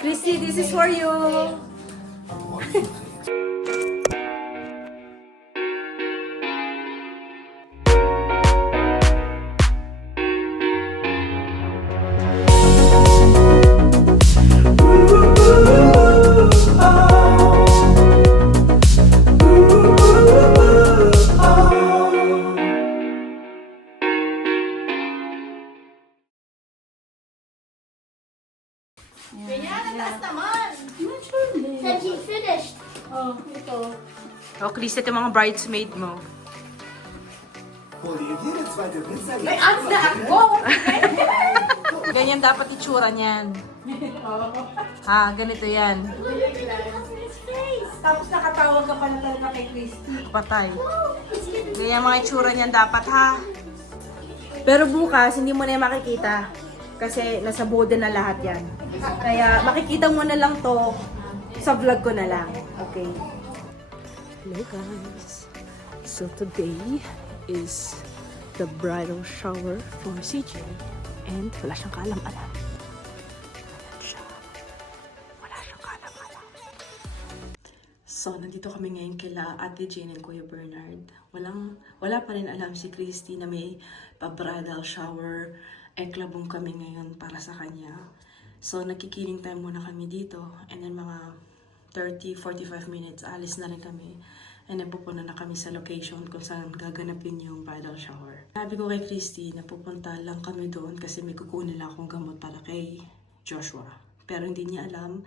Christy, this is for you. Then he finished. Oh, ito. Oh, Chris, ito yung mga bridesmaid mo. May ads na ako! Ganyan dapat itsura niyan. Ha, ganito yan. Tapos nakatawag ka pala talaga kay Christy. Patay. Ganyan mga itsura niyan dapat, ha? Pero bukas, hindi mo na yan makikita. Kasi nasa boda na lahat yan. Kaya makikita mo na lang to sa vlog ko na lang. Okay. Hello guys. So today is the bridal shower for CJ and wala siyang kaalam-alam. Ayan siya. Wala siyang kaalam-alam. So nandito kami ngayon kila Ate Jane and Kuya Bernard. Wala pa rin alam si Christy na may pa-bridal shower. Eklabong kami ngayon para sa kanya. So nagkikiling time muna kami dito and then mga 30-45 minutes, alis na rin kami. And then pupunta na kami sa location kung saan gaganapin yung bridal shower. Sabi ko kay Christy na pupunta lang kami doon kasi may kukunin lang akong gamot para kay Joshua. Pero hindi niya alam,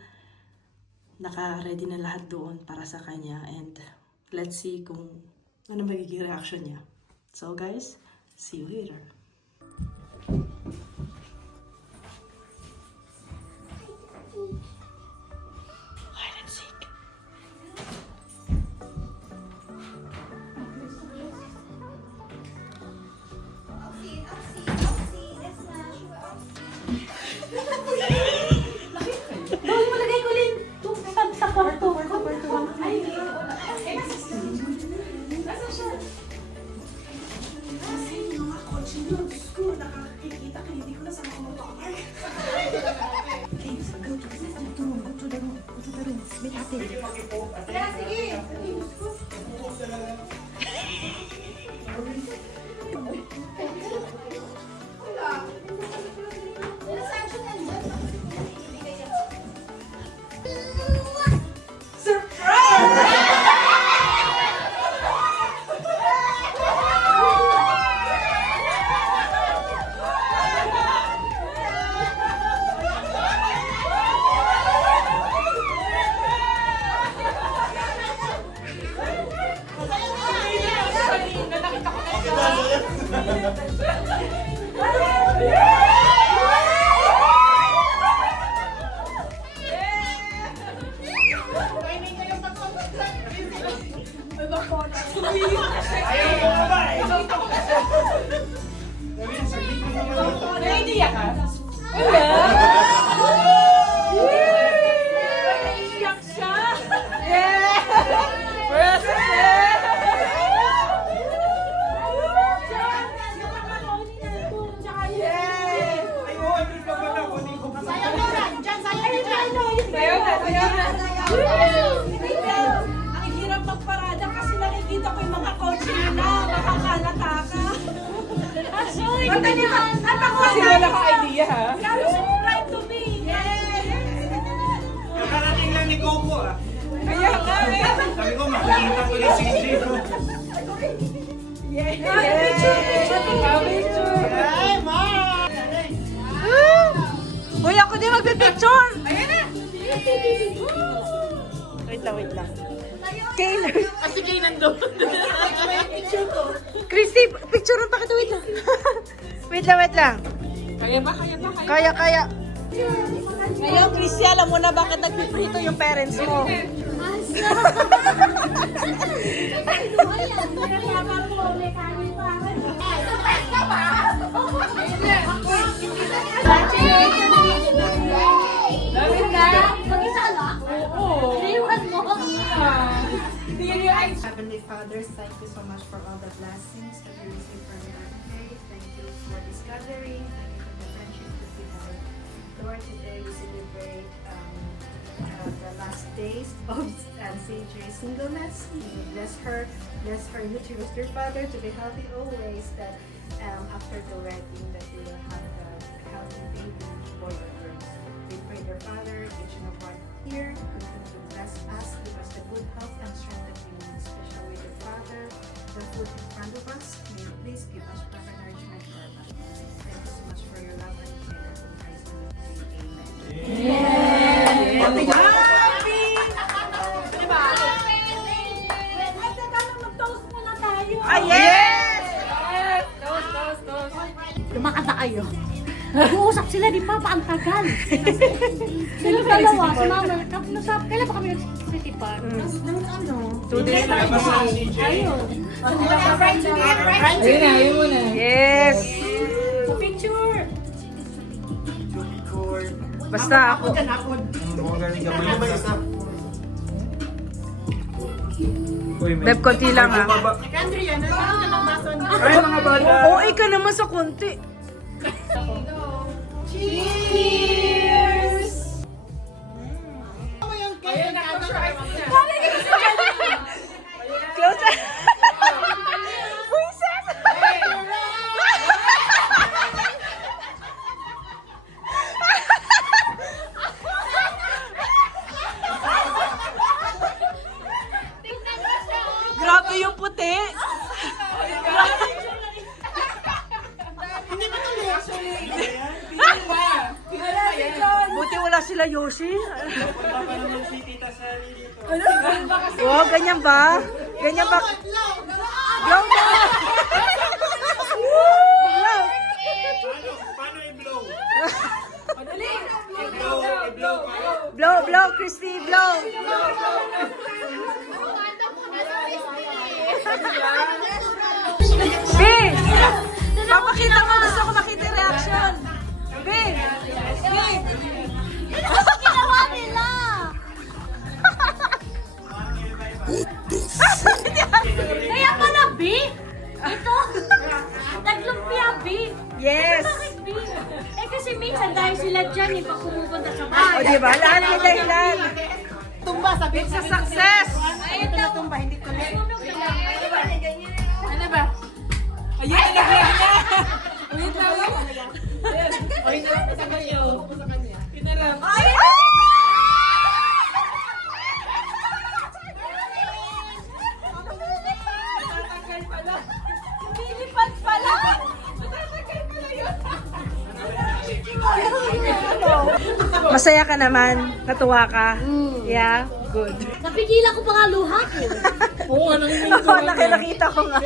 naka-ready na lahat doon para sa kanya. And let's see kung ano magiging reaction niya. So guys, see you later. Ang hirap magparada kasi nakikita ko yung mga coach na makakalata ka. Sorry, kasi wala kang idea ha? Subscribe to me! Nakarating lang ni Coco ah. Kaya nga eh! Sabi ko makikita ko yung CJ ko. Picture! Ay, ma! Uy, ako din magpipicture! Ayan na! Wait lang. Kaylor! Kasi kayo nandun. Christy, picturean pa kita, wait lang. wait lang. Kaya ba? Kaya. Ngayon, Christy, alam mo na bakit nagpiprito yung parents mo. Heavenly Father, thank you so much for all the blessings that we receive from your faith. Thank you for this gathering. Thank you for the friendship that we have. Lord, today we celebrate days of CJ's singleness. May you bless her in the truth, dear Father, to be healthy always, that after the wedding, that you will have a healthy baby boy or girl. We pray, dear Father, each and every one here, continue to bless us, give us the good health and strength that we need, especially the Father, the food in front of us. May you please give us proper nourishment for our body. Thank you so much for your love and care. In Christ's name, amen. Ah, yes! Lumakata kayo. Nag-uusap sila, di ba? Ang tagal. Sila dalawa, si Mama. Kailan pa kami nagsisitipan? 2 days na. Ayun. Yes! Picture! Basta ako. Beb, konti lang ha. Ay, mga bata. Oo, ka naman sa konti. Close. Princess! Grabe yung puti. Buti wala sila Yoshi. Papanong si Tita Sally dito. Wow, ganyan ba? Ganyan ba? Blow mo! Blow! Paano i-blow? I-blow. Blow, blow, Christy, blow! B! Papakita mo, gusto ko makita yung reaction. B! B! Ginawa nila! Kaya pala, B? Ito? Naglumpia, B? Yes! Bakit, B? Eh kasi minsan dahil sila dyan, pag pumupunta sa O bahay. diba? Lahat may dahilan. It's a success! Ito na tumba, hindi ko na. Ano ba? Ayun, nalagyan na! Wait lang. Ay! Lilipat pala! Matatanggal pala yun! Masaya ka naman? Natuwa ka? Yeah? Good. Napigilan ko pa nga luha ko. Oo, nakita ko nga.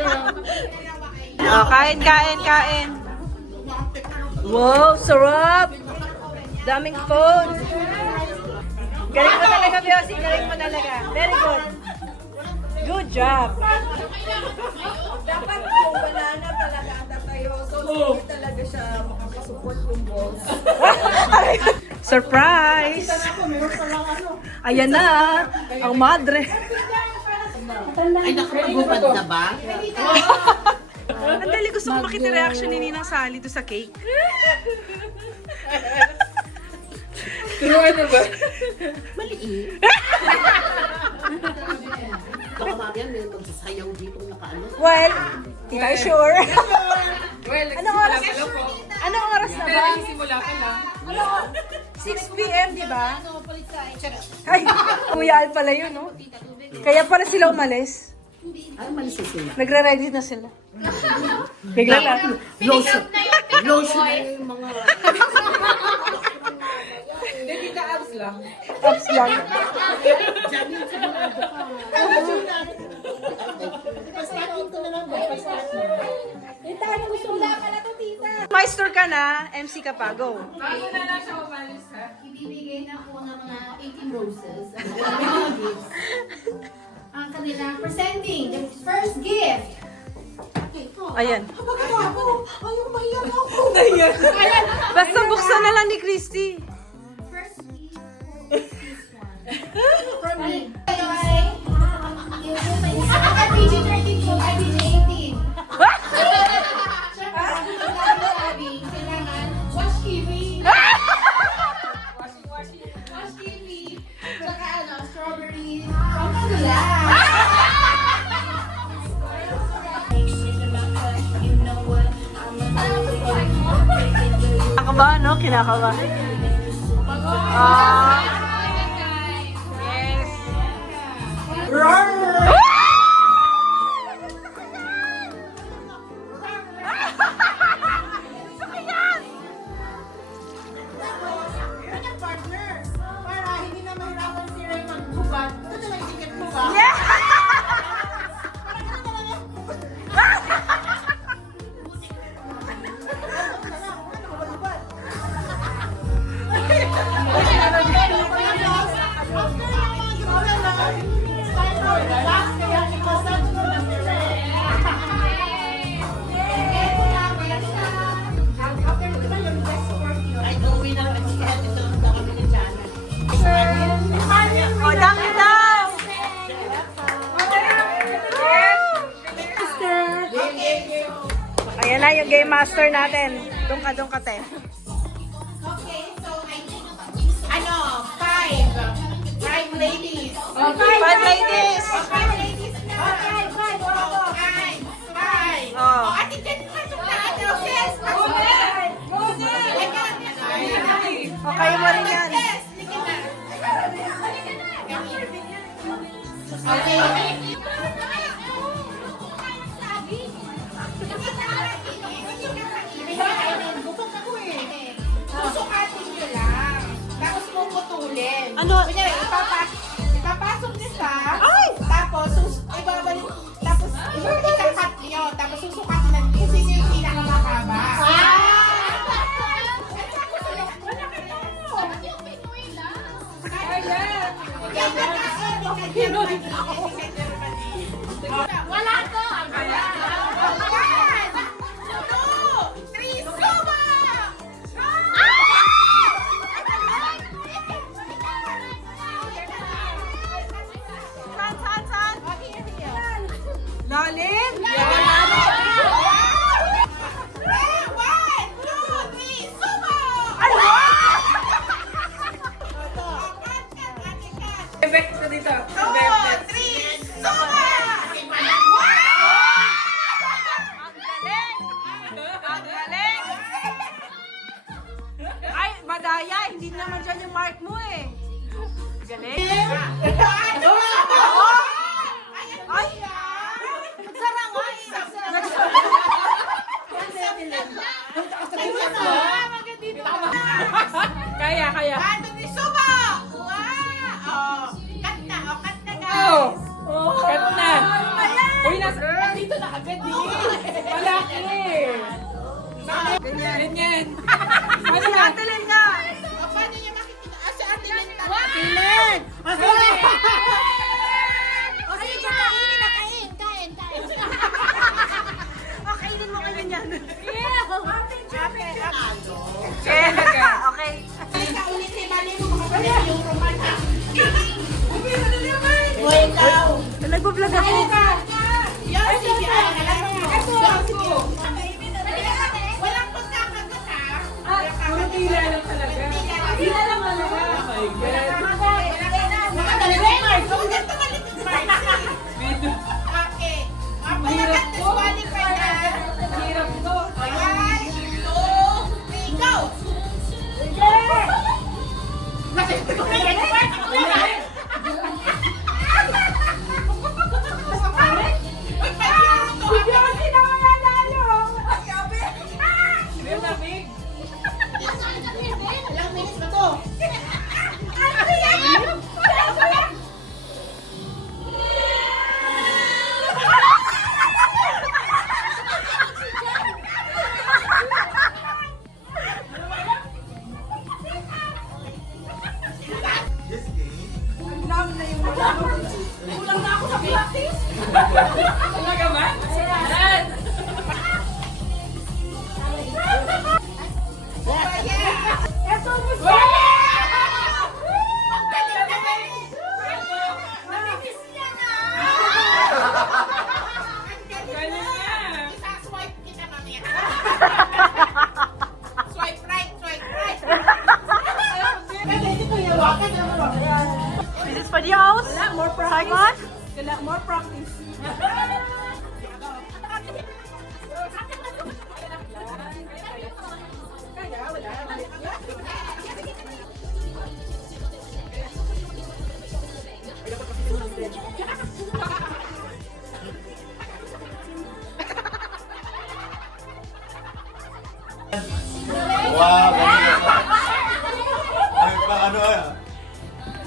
Oh, kain, kain, kain. Wow, sarap! Daming food. Galing mo talaga, Biosi. Galing mo talaga. Very good. Good job. Dapat yung banana talaga ata tayo. So, hindi talaga siya makakasupport yung balls. Surprise! Ayan na, ang madre. Ay, nakapagubad na ba? Ang dali, gusto ko makita reaction ni Ninang Sally to sa cake. Baka mamaya may magsasayaw dito nakaano. Well, hindi tayo sure. Anong oras? Anong oras na ba? Ano? 6 p.m., di ba? Ay, Kuya Al pala yun, no? Kaya pala sila umalis. Ay, malis sila. Nagre-ready na sila. Bigla lang. Lotion. Lotion na yung mga... Ups lang. Diyan yung sigurado ka. Pastakin ko na lang ba? Pastakin. Meister ka na, MC ka pa. Go. Ibibigay na po ng mga 18 roses. Mga gifts. Ang kanilang presenting, the first gift. Ayan. Basta buksan na lang ni Christy. First gift is this one. From me. At PG-13 po, ay PG-18. Siyempre, sabi, kailangan wash TV. Wash TV. Tsaka strawberry Kinakabahan, no? Kinakabahan. Ah. Yes. Partner, para hindi na mahirapan si Ray magbubad. Ito na lang ticket mo ba? O, dami daw! Ayan na yung game master natin. Doon ka, te. Okay, so I need, five ladies. Five ladies! Five ladies na. Five. Oh. Ate Jen, pasok na. Ate Roses, pasok na. O, kayo mo rin yan. Yes, sige na. Okay. Susukatin nyo lang. Tapos puputulin. Ano? Kunyari, ipapasok niyo siya. Tapos, ibabalik. Tapos, ikakat niyo. Tapos, susukatin na. Kung sino yung pinakamahaba. Wala to! Ayan! 2, 3, suba! Saan? Lalim? Ang galing! Ay, madaya. Hindi naman dyan yung mark mo eh. Galing. Ay! Nagsara nga eh. Kaya. Ano ni Suba? Wow! Oh, kanta ka. Cut na. Uy, dito na agad eh. Malaki. Ganyan. Ano si Ate Len nga? O, paano niya makikita? Ah, si Ate Len na. O, sige na. Kainin mo kayo niyan. Okay. Ulit si Mali mo makapagay yung romanta. Nagpa-vlog ako. Yan, sige. Walang pagkakagat ha. Tila lang talaga. Tila lang talaga. Oh my Okay. Mahirap to. Hirap to. 1, 2, 3, go! Ilang minutes ba to? Swipe right, swipe right. This is for the house. More practice. More practice. Kaya, wala.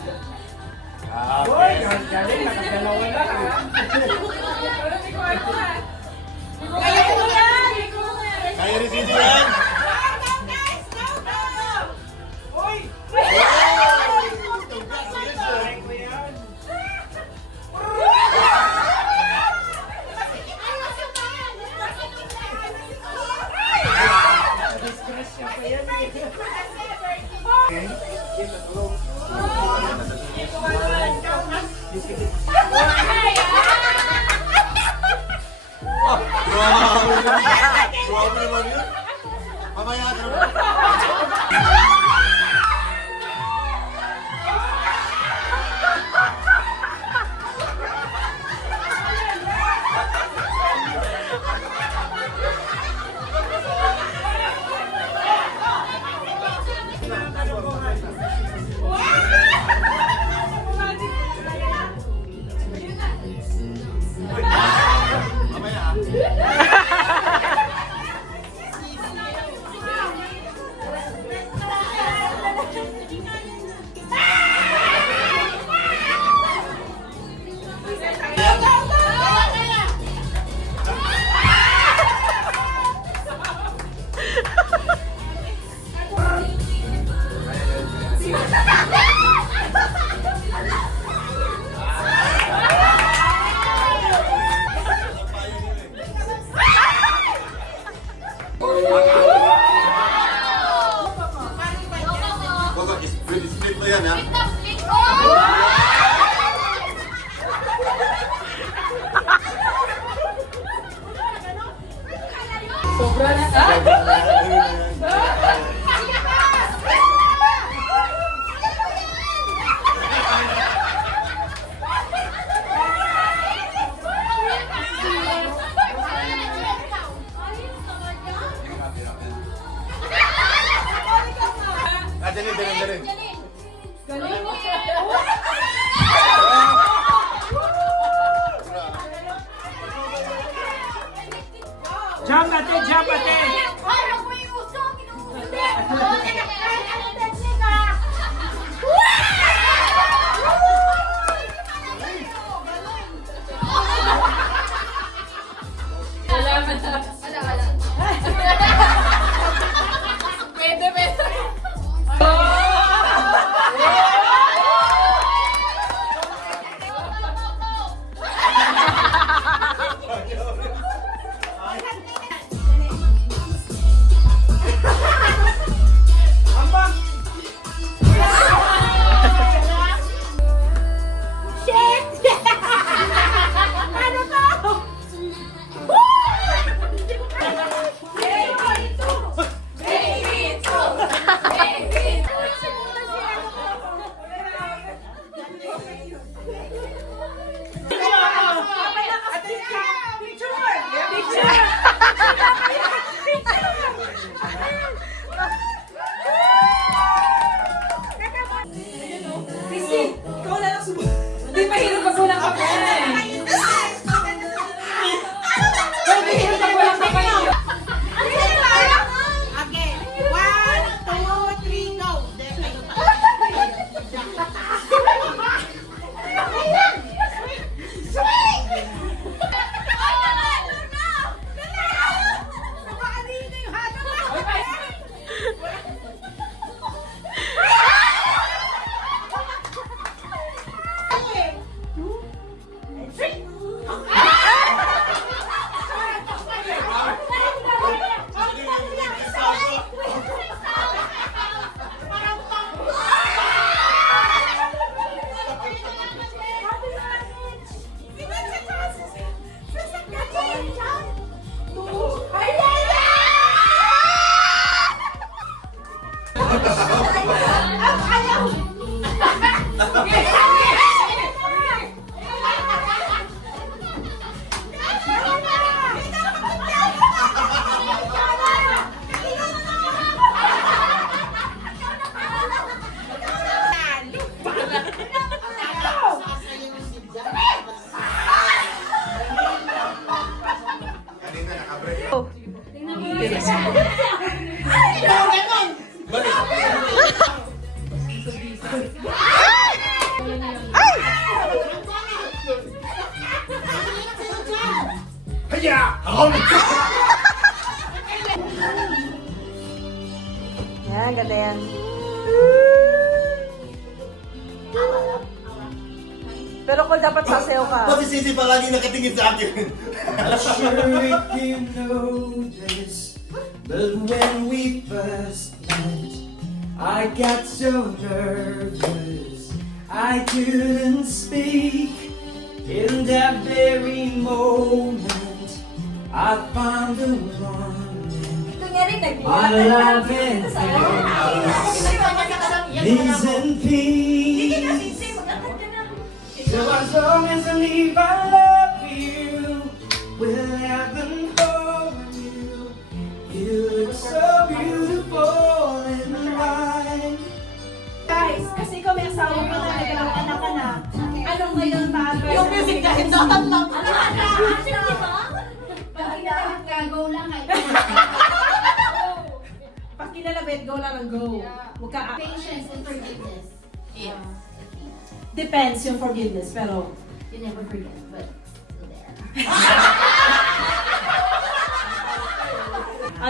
Uy, galing, nakagalawa lang ah. Kaya rin si yan! Uy! Suwapo naman yun. Mamaya ka naman. Split mo yan, ha? Ah, dali, dali, dali. Jump ate, jump ate! Ay! Haya! Ako! Yan, ganda yan. Pero kung dapat sasayaw ka. Pati Sisi palagi nakatingin sa akin. Sure you know this, but when we first met, I got so nervous I couldn't speak. In that very moment, I found the one. My love and lives in peace. So as long as I live, I love you. Will heaven hold you? You look so beautiful in white. Guys, kasi ikaw may asawa mo na nagkaroon anak ka na. Ano ngayon maaga? Yung music kahit dapat lang. Pag kilala bet, go lang ang go. Huwag ka... Patience and forgiveness. Depends yung forgiveness, pero... You never forget, but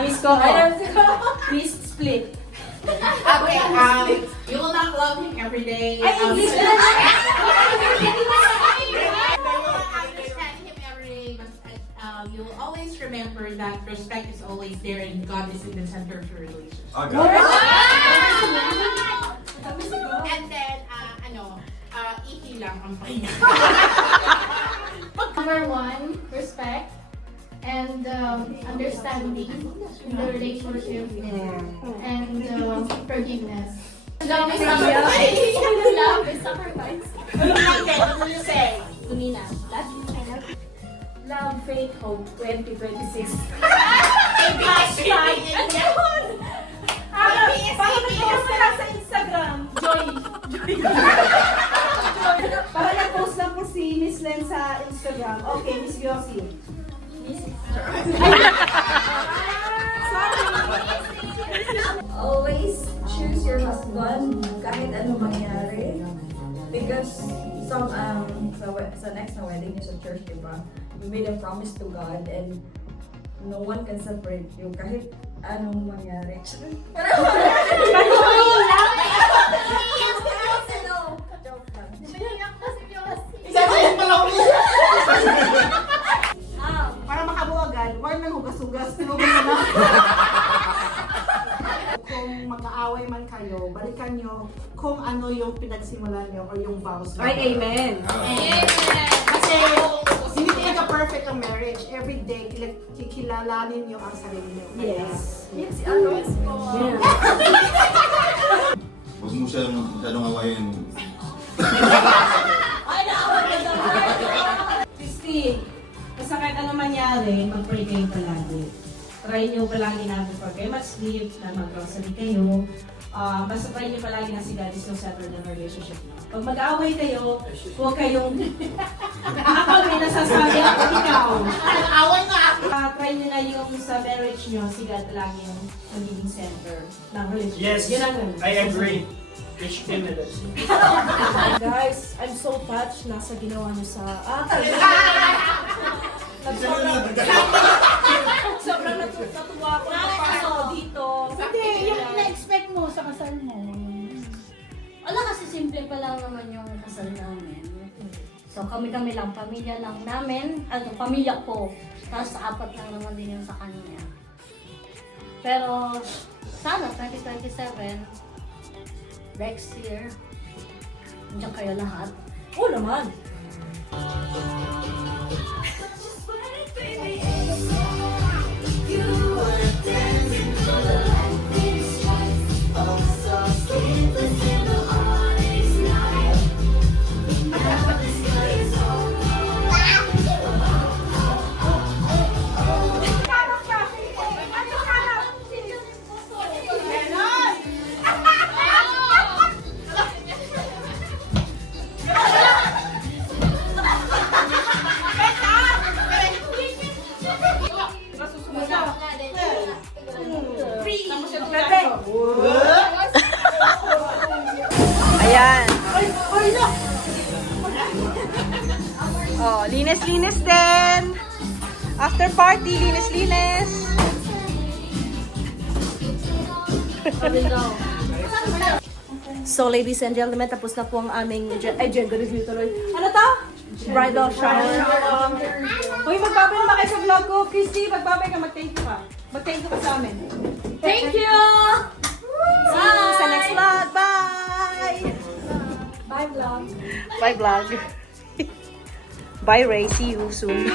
still there. Miss ko. Please split. Okay, you will not love him every day. Ay, English You na! will understand him every day, but you will always remember that respect is always there and God is in the center of your relationship. And then, ihi lang ang pahinga. Number one, respect and understanding in the relationship and forgiveness. Love is sacrifice. Love is sacrifice. What do you say? Tunina. Love, faith, hope, 2026. Hashtag! Parang nag-post na lang sa Instagram. Joy. Parang nag-post lang po si Miss Len sa Instagram. Okay, Miss Yossi. Always choose your husband kahit ano mangyari. Because sa next na wedding niyo sa church, diba? You made a promise to God and no one can separate you kahit anong mangyari. Para makabuwagan, huwag nang hugas-hugas. Tinugin mo na. Kung mag-aaway man kayo, balikan nyo kung ano yung pinagsimulan nyo or yung vows nyo. Ay, amen. Kasi hindi talaga perfect ang marriage. Every day, kikilalanin nyo ang sarili nyo. Yes. Huwag mo siya masyadong awayin. Christine, basta kahit ano mangyari, mag-pray kayo palagi. Try nyo palagi na before kayo mag-sleep, na mag-grocery kayo. Basta try nyo palagi na si God is no center ng relationship nyo. Pag mag-away kayo, huwag kayong... Ako may nasasabi ako, ikaw. Away na ako! Try nyo na yung sa marriage nyo, si God palagi yung magiging center ng relationship. Yes, Yun ang I agree. Ich stimme dazu. Guys, I'm so touched na sa ginawa nyo sa akin. Sobrang natuwa ako na paano dito. Hindi, yung na-expect mo sa kasal mo. Wala kasi simple pa lang naman yung kasal namin. So kami-kami lang, pamilya lang namin, pamilya ko. Tapos 4 lang naman din yung sa kanya. Pero sana 2027, next year, nandiyan kayo lahat. Oo naman. Oh, linis-linis din. After party, linis-linis. So, ladies and gentlemen, tapos na po ang aming gender review tuloy. Ano to? Bridal shower. Uy, magbabay naman kayo sa vlog ko. Christy, magbabay ka. Mag-thank you ka. Mag-thank you ka sa amin. Thank you! See you sa next vlog. Bye! Bye, vlog. Bye, vlog. Bye, Ray. See you soon.